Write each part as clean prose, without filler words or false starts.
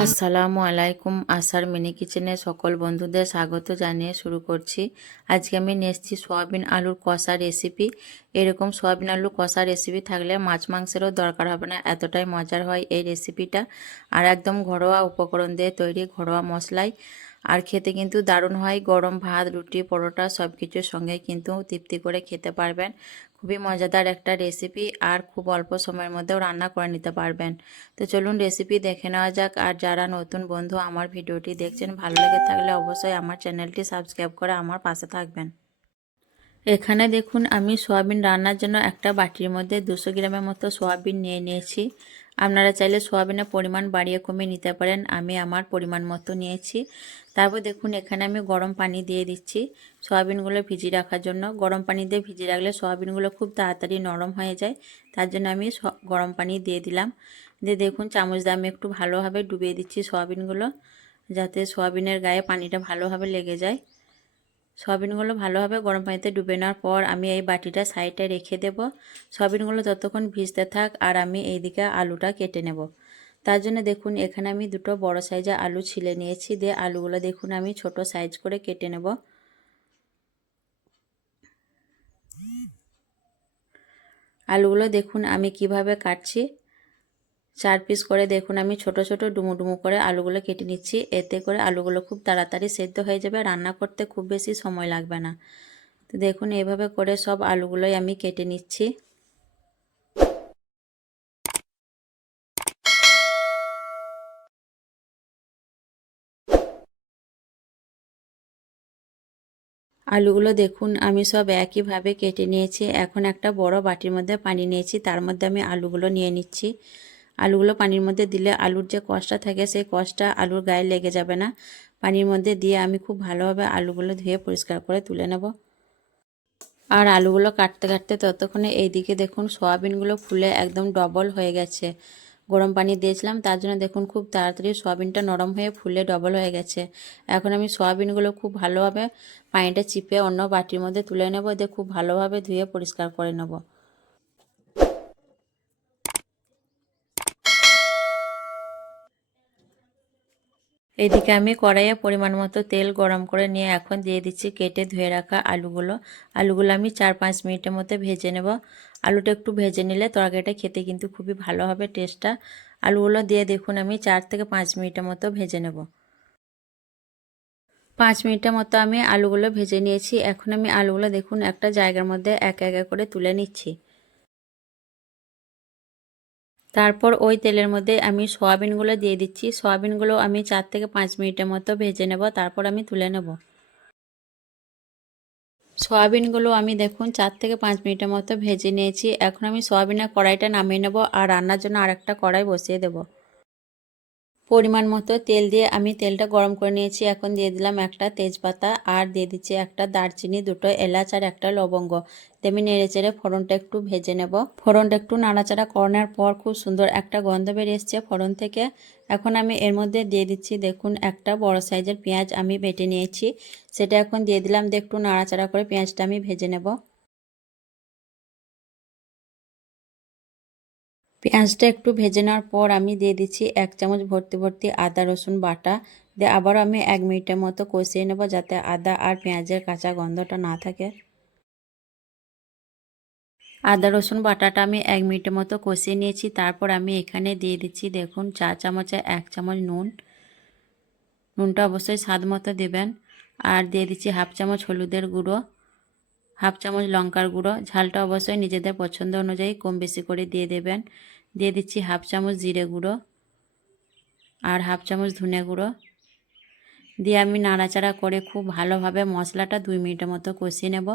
আসসালামু আলাইকুম। আশার মিনি কিচেনে সকল বন্ধুদের স্বাগত জানিয়ে শুরু করছি। আজকে আমি নিয়ে এসেছি সয়াবিন আলুর কষা রেসিপি। এরকম সয়াবিন আলুর কষা রেসিপি থাকলে মাছ মাংসেরও দরকার হবে না, এতটাই মজার হয় এই রেসিপিটা। আর একদম ঘরোয়া উপকরণ দিয়ে তৈরি, ঘরোয়া মশলায়। আর খেতে কিন্তু দারুণ হয়। গরম ভাত, রুটি, পরোটা সব কিছুর সঙ্গে কিন্তু তৃপ্তি করে খেতে পারবেন। খুবই মজাদার একটা রেসিপি আর খুব অল্প সময়ের মধ্যেও রান্না করে নিতে পারবেন। তো চলুন রেসিপি দেখে নেওয়া যাক। আর যারা নতুন বন্ধু আমার ভিডিওটি দেখছেন, ভালো লেগে থাকলে অবশ্যই আমার চ্যানেলটি সাবস্ক্রাইব করে আমার পাশে থাকবেন। এখানে দেখুন আমি সোয়াবিন রান্নার জন্য একটা বাটির মধ্যে 200 গ্রামের মতো সোয়াবিন নিয়ে নিয়েছি। আপনারা চাইলে সোয়াবিনের পরিমাণ বাড়িয়ে কমিয়ে নিতে পারেন, আমি আমার পরিমাণ মতো নিয়েছি। তারপর দেখুন এখানে আমি গরম পানি দিয়ে দিচ্ছি সোয়াবিনগুলো ভিজিয়ে রাখার জন্য। গরম পানি দিয়ে ভিজিয়ে রাখলে সোয়াবিনগুলো খুব তাড়াতাড়ি নরম হয়ে যায়, তার জন্য আমি গরম পানি দিয়ে দিলাম। দিয়ে দেখুন চামচ দিয়ে আমি একটু ভালোভাবে ডুবিয়ে দিচ্ছি সোয়াবিনগুলো, যাতে সোয়াবিনের গায়ে পানিটা ভালোভাবে লেগে যায়। সয়াবিনগুলো ভালোভাবে গরম পানিতে ডুবে নেওয়ার পর আমি এই বাটিটা সাইডে রেখে দেব। সয়াবিনগুলো ততক্ষণ ভিজতে থাক আর আমি এইদিকে আলুটা কেটে নেব। তার জন্য দেখুন এখানে আমি দুটো বড় সাইজের আলু ছিলে নিয়েছি। দিয়ে আলুগুলো দেখুন আমি ছোট সাইজ করে কেটে নেব। আলুগুলো দেখুন আমি কিভাবে কাটছি। 4 পিস করে দেখুন আমি ছোট ছোট ডুমো ডুমো করে আলুগুলো কেটে নিচ্ছি। এতে করে আলুগুলো খুব তাড়াতাড়ি সেদ্ধ হয়ে যাবে, রান্না করতে খুব বেশি সময় লাগবে না। তো দেখুন এইভাবে করে সব আলুগুলোই আমি কেটে নিচ্ছি। আলুগুলো দেখুন আমি সব একইভাবে কেটে নিয়েছি। এখন একটা বড় বাটির মধ্যে পানি নিয়েছি, তার মধ্যে আমি আলুগুলো নিয়ে নিচ্ছি। আলুগুলো পানির মধ্যে দিলে আলুর যে কষটা থাকে সেই কষটা আলুর গায়ে লেগে যাবে না। পানির মধ্যে দিয়ে আমি খুব ভালোভাবে আলুগুলো ধুয়ে পরিষ্কার করে তুলে নেব। আর আলুগুলো কাটতে কাটতে ততক্ষণে এইদিকে দেখুন সয়াবিনগুলো ফুলে একদম ডবল হয়ে গেছে। গরম পানি দিয়েছিলাম তার জন্য দেখুন খুব তাড়াতাড়ি সয়াবিনটা নরম হয়ে ফুলে ডবল হয়ে গেছে। এখন আমি সয়াবিনগুলো খুব ভালোভাবে পানিটা চিপে অন্য বাটির মধ্যে তুলে নেব, দিয়ে খুব ভালোভাবে ধুয়ে পরিষ্কার করে নেব। এদিকে আমি কড়াইয়ে পরিমাণ মতো তেল গরম করে নিয়ে এখন দিয়ে দিচ্ছি কেটে ধুয়ে রাখা আলুগুলো। আলুগুলো আমি 4-5 মিনিটের মধ্যে ভেজে নেব। আলুটা একটু ভেজে নিলে তরকারিটা খেতে কিন্তু খুবই ভালো হবে টেস্টটা। আলুগুলো দিয়ে দেখুন আমি 4 থেকে 5 মিনিটের মতো ভেজে নেব। 5 মিনিটের মতো আমি আলুগুলো ভেজে নিয়েছি। এখন আমি আলুগুলো দেখুন একটা জায়গার মধ্যে এক এক করে তুলে নিচ্ছি। তারপর ওই তেলের মধ্যে আমি সয়াবিনগুলো দিয়ে দিচ্ছি। সয়াবিনগুলো আমি 4 থেকে 5 মিনিটের মতো ভেজে নেব, তারপর আমি তুলে নেব। সয়াবিনগুলো আমি দেখুন 4 থেকে 5 মিনিটের মতো ভেজে নিয়েছি। এখন আমি সয়াবিনের কড়াইটা নামিয়ে নেব আর রান্নার জন্য আরেকটা কড়াই বসিয়ে দেব। পরিমাণ মতো তেল দিয়ে আমি তেলটা গরম করে নিয়েছি। এখন দিয়ে দিলাম একটা তেজপাতা আর দিয়ে দিচ্ছি একটা দারচিনি, দুটো এলাচ আর একটা লবঙ্গ। আমি নেড়ে চেড়ে ফোড়নটা একটু ভেজে নেব। ফোড়নটা একটু নাড়াচাড়া করানোর পর খুব সুন্দর একটা গন্ধ বেরিয়ে এসছে ফোড়ন থেকে। এখন আমি এর মধ্যে দিয়ে দিচ্ছি দেখুন একটা বড় সাইজের পেঁয়াজ আমি বেটে নিয়েছি, সেটা এখন দিয়ে দিলাম। দিয়ে একটু নাড়াচাড়া করে পেঁয়াজটা আমি ভেজে নেব। পেঁয়াজটা একটু ভেজে নেওয়ার পর আমি দিয়ে দিচ্ছি 1 চামচ ভর্তি ভর্তি আদা রসুন বাটা। দিয়ে আবারও আমি 1 মিনিটের মতো কষিয়ে নেব, যাতে আদা আর পেঁয়াজের কাঁচা গন্ধটা না থাকে। আদা রসুন বাটাটা আমি 1 মিনিটের মতো কষিয়ে নিয়েছি। তারপর আমি এখানে দিয়ে দিচ্ছি দেখুন চা চামচে 1 চামচ নুন। নুনটা অবশ্যই স্বাদ মতো দেবেন। আর দিয়ে দিচ্ছি 1/2 চামচ হলুদের গুঁড়ো, 1/2 চামচ লঙ্কার গুঁড়ো। ঝালটা অবশ্যই নিজেদের পছন্দ অনুযায়ী কম বেশি করে দিয়ে দেবেন। দিয়ে দিচ্ছি 1/2 চামচ জিরে গুঁড়ো আর 1/2 চামচ ধনে গুঁড়ো। দিয়ে আমি নাড়াচাড়া করে খুব ভালোভাবে মশলাটা 2 মিনিটের মতো কষিয়ে নেব।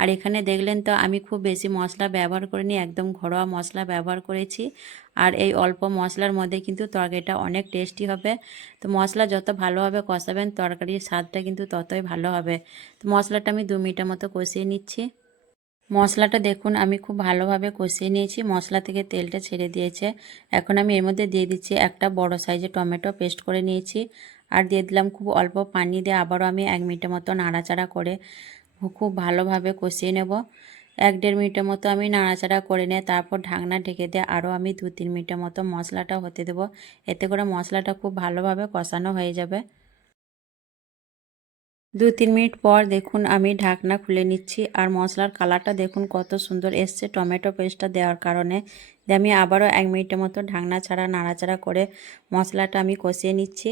আর এখানে দেখলেন তো আমি খুব বেশি মশলা ব্যবহার করিনি, একদম ঘরোয়া মশলা ব্যবহার করেছি। আর এই অল্প মশলার মধ্যে কিন্তু তরকারিটা অনেক টেস্টি হবে। তো মশলা যত ভালোভাবে কষাবেন তরকারির স্বাদটা কিন্তু ততই ভালো হবে। তো মশলাটা আমি 2 মিনিটের মতো কষিয়ে নিচ্ছি। মশলাটা দেখুন আমি খুব ভালোভাবে কষিয়ে নিয়েছি, মশলা থেকে তেলটা ছেড়ে দিয়েছে। এখন আমি এর মধ্যে দিয়ে দিচ্ছি একটা বড় সাইজের টমেটো পেস্ট করে নিয়েছি আর দিয়ে দিলাম খুব অল্প পানি। দিয়ে আবারও আমি 1 মিনিটের মতো নাড়াচাড়া করে খুব ভালোভাবে কষিয়ে নেব। 1-1.5 মিনিটের মতো আমি নাড়াচাড়া করে নিয়ে তারপর ঢাকনা ঢেকে দিয়ে আরও আমি 2-3 মিনিটের মতো মশলাটা হতে দেবো। এতে করে মশলাটা খুব ভালোভাবে কষানো হয়ে যাবে। 2-3 মিনিট পর দেখুন আমি ঢাকনা খুলে নিচ্ছি আর মশলার কালারটা দেখুন কত সুন্দর এসছে টমেটো পেস্টটা দেওয়ার কারণে। দিয়ে আমি আবারও 1 মিনিটের মতো ঢাকনা ছাড়া নাড়াচাড়া করে মশলাটা আমি কষিয়ে নিচ্ছি।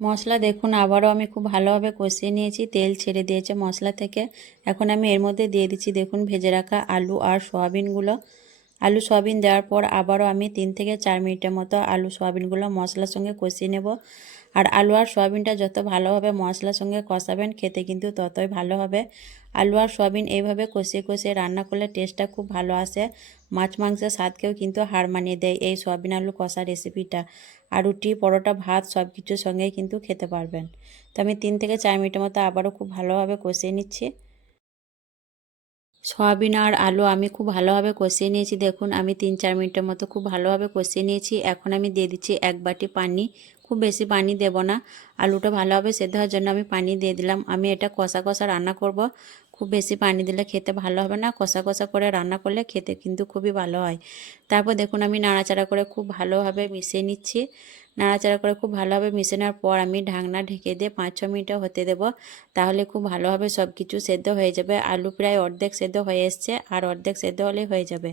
মশলা দেখুন আবারও আমি খুব ভালোভাবে কষিয়ে নিয়েছি, তেল ছেড়ে দিয়েছে মশলা থেকে। এখন আমি এর মধ্যে দিয়ে দিচ্ছি দেখুন ভেজে রাখা আলু আর সয়াবিনগুলো। আলু সয়াবিন দেওয়ার পর আবারও আমি 3 থেকে 4 মিনিটের মতো আলু সয়াবিনগুলো মশলার সঙ্গে কষিয়ে নেব। আর আলু আর সয়াবিনটা যত ভালোভাবে মশলার সঙ্গে কষাবেন খেতে কিন্তু ততই ভালো হবে। আলু আর সয়াবিন এইভাবে কষিয়ে কষিয়ে রান্না করলে টেস্টটা খুব ভালো আসে। মাছ মাংসের স্বাদকেও কিন্তু হার মানিয়ে দেয় এই সয়াবিন আলু কষা রেসিপিটা। আর রুটি পরোটা ভাত সব কিছুর সঙ্গেই কিন্তু খেতে পারবেন। তো আমি 3 থেকে 4 মিনিটের মতো আবারও খুব ভালোভাবে কষিয়ে নিচ্ছি। সয়াবিন আর আলু আমি খুব ভালোভাবে কষিয়ে নিয়েছি। দেখুন আমি 3-4 মিনিটের মতো খুব ভালোভাবে কষিয়ে নিয়েছি। এখন আমি দিয়ে দিচ্ছি 1 বাটি পানি। খুব বেশি পানি দেব না, আলুটা ভালোভাবে সেদ্ধ হওয়ার জন্য আমি পানি দিয়ে দিলাম। আমি এটা কষা কষা রান্না করব, খুব বেশি পানি দিলে খেতে ভালো হবে না। কষা কষা করে রান্না করলে খেতে কিন্তু খুবই ভালো হয়। তারপর দেখুন আমি নাড়াচাড়া করে খুব ভালোভাবে মিশিয়ে নিচ্ছি। নাড়াচাড়া করে খুব ভালোভাবে মিশিয়ে নেওয়ার পর আমি ঢাকনা ঢেকে দিয়ে 5-6 মিনিটও হতে দেব। তাহলে খুব ভালোভাবে সব কিছু সেদ্ধ হয়ে যাবে। আলু প্রায় অর্ধেক সেদ্ধ হয়ে এসছে, আর অর্ধেক সেদ্ধ হলেই হয়ে যাবে।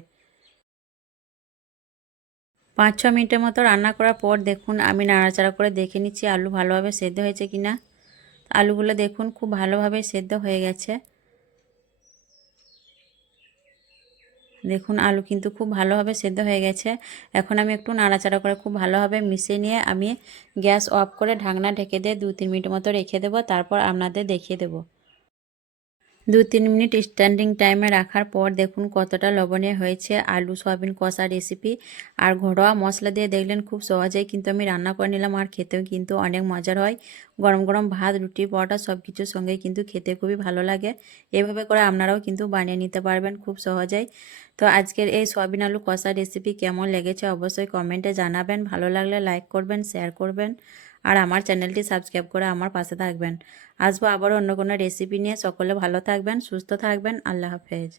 5-6 মিনিটের মতো রান্না করার পর দেখুন আমি নাড়াচাড়া করে দেখে নিচ্ছি আলু ভালোভাবে সেদ্ধ হয়েছে কিনা। আলুগুলো দেখুন খুব ভালোভাবে সেদ্ধ হয়ে গেছে। দেখুন আলু কিন্তু খুব ভালোভাবে সেদ্ধ হয়ে গেছে। এখন আমি একটু নাড়াচাড়া করে খুব ভালোভাবে মিশিয়ে নিয়ে আমি গ্যাস অফ করে ঢাকনা ঢেকে দিয়ে 2-3 মিনিট মতো রেখে দেবো। তারপর আপনাদের দেখিয়ে দেবো। 2-3 মিনিট স্ট্যান্ডিং টাইমে রাখার পর দেখুন কতটা লবণীয় হয়েছে আলু সয়াবিন কষা রেসিপি। আর ঘরোয়া মশলা দিয়ে দেখলেন খুব সহজেই কিন্তু আমি রান্না করে নিলাম, আর খেতেও কিন্তু অনেক মজার হয়। গরম গরম ভাত রুটি পরোটা সব কিছুর সঙ্গে কিন্তু খেতে খুবই ভালো লাগে। এভাবে করে আপনারাও কিন্তু বানিয়ে নিতে পারবেন খুব সহজেই। তো আজকের এই সয়াবিন আলু কষা রেসিপি কেমন লেগেছে অবশ্যই কমেন্টে জানাবেন। ভালো লাগলে লাইক করবেন, শেয়ার করবেন, আর আমার চ্যানেলটি সাবস্ক্রাইব করে আমার পাশে থাকবেন। আসবো আবার অন্য কোনো রেসিপি নিয়ে। সকলে ভালো থাকবেন, সুস্থ থাকবেন। আল্লাহ হাফেজ।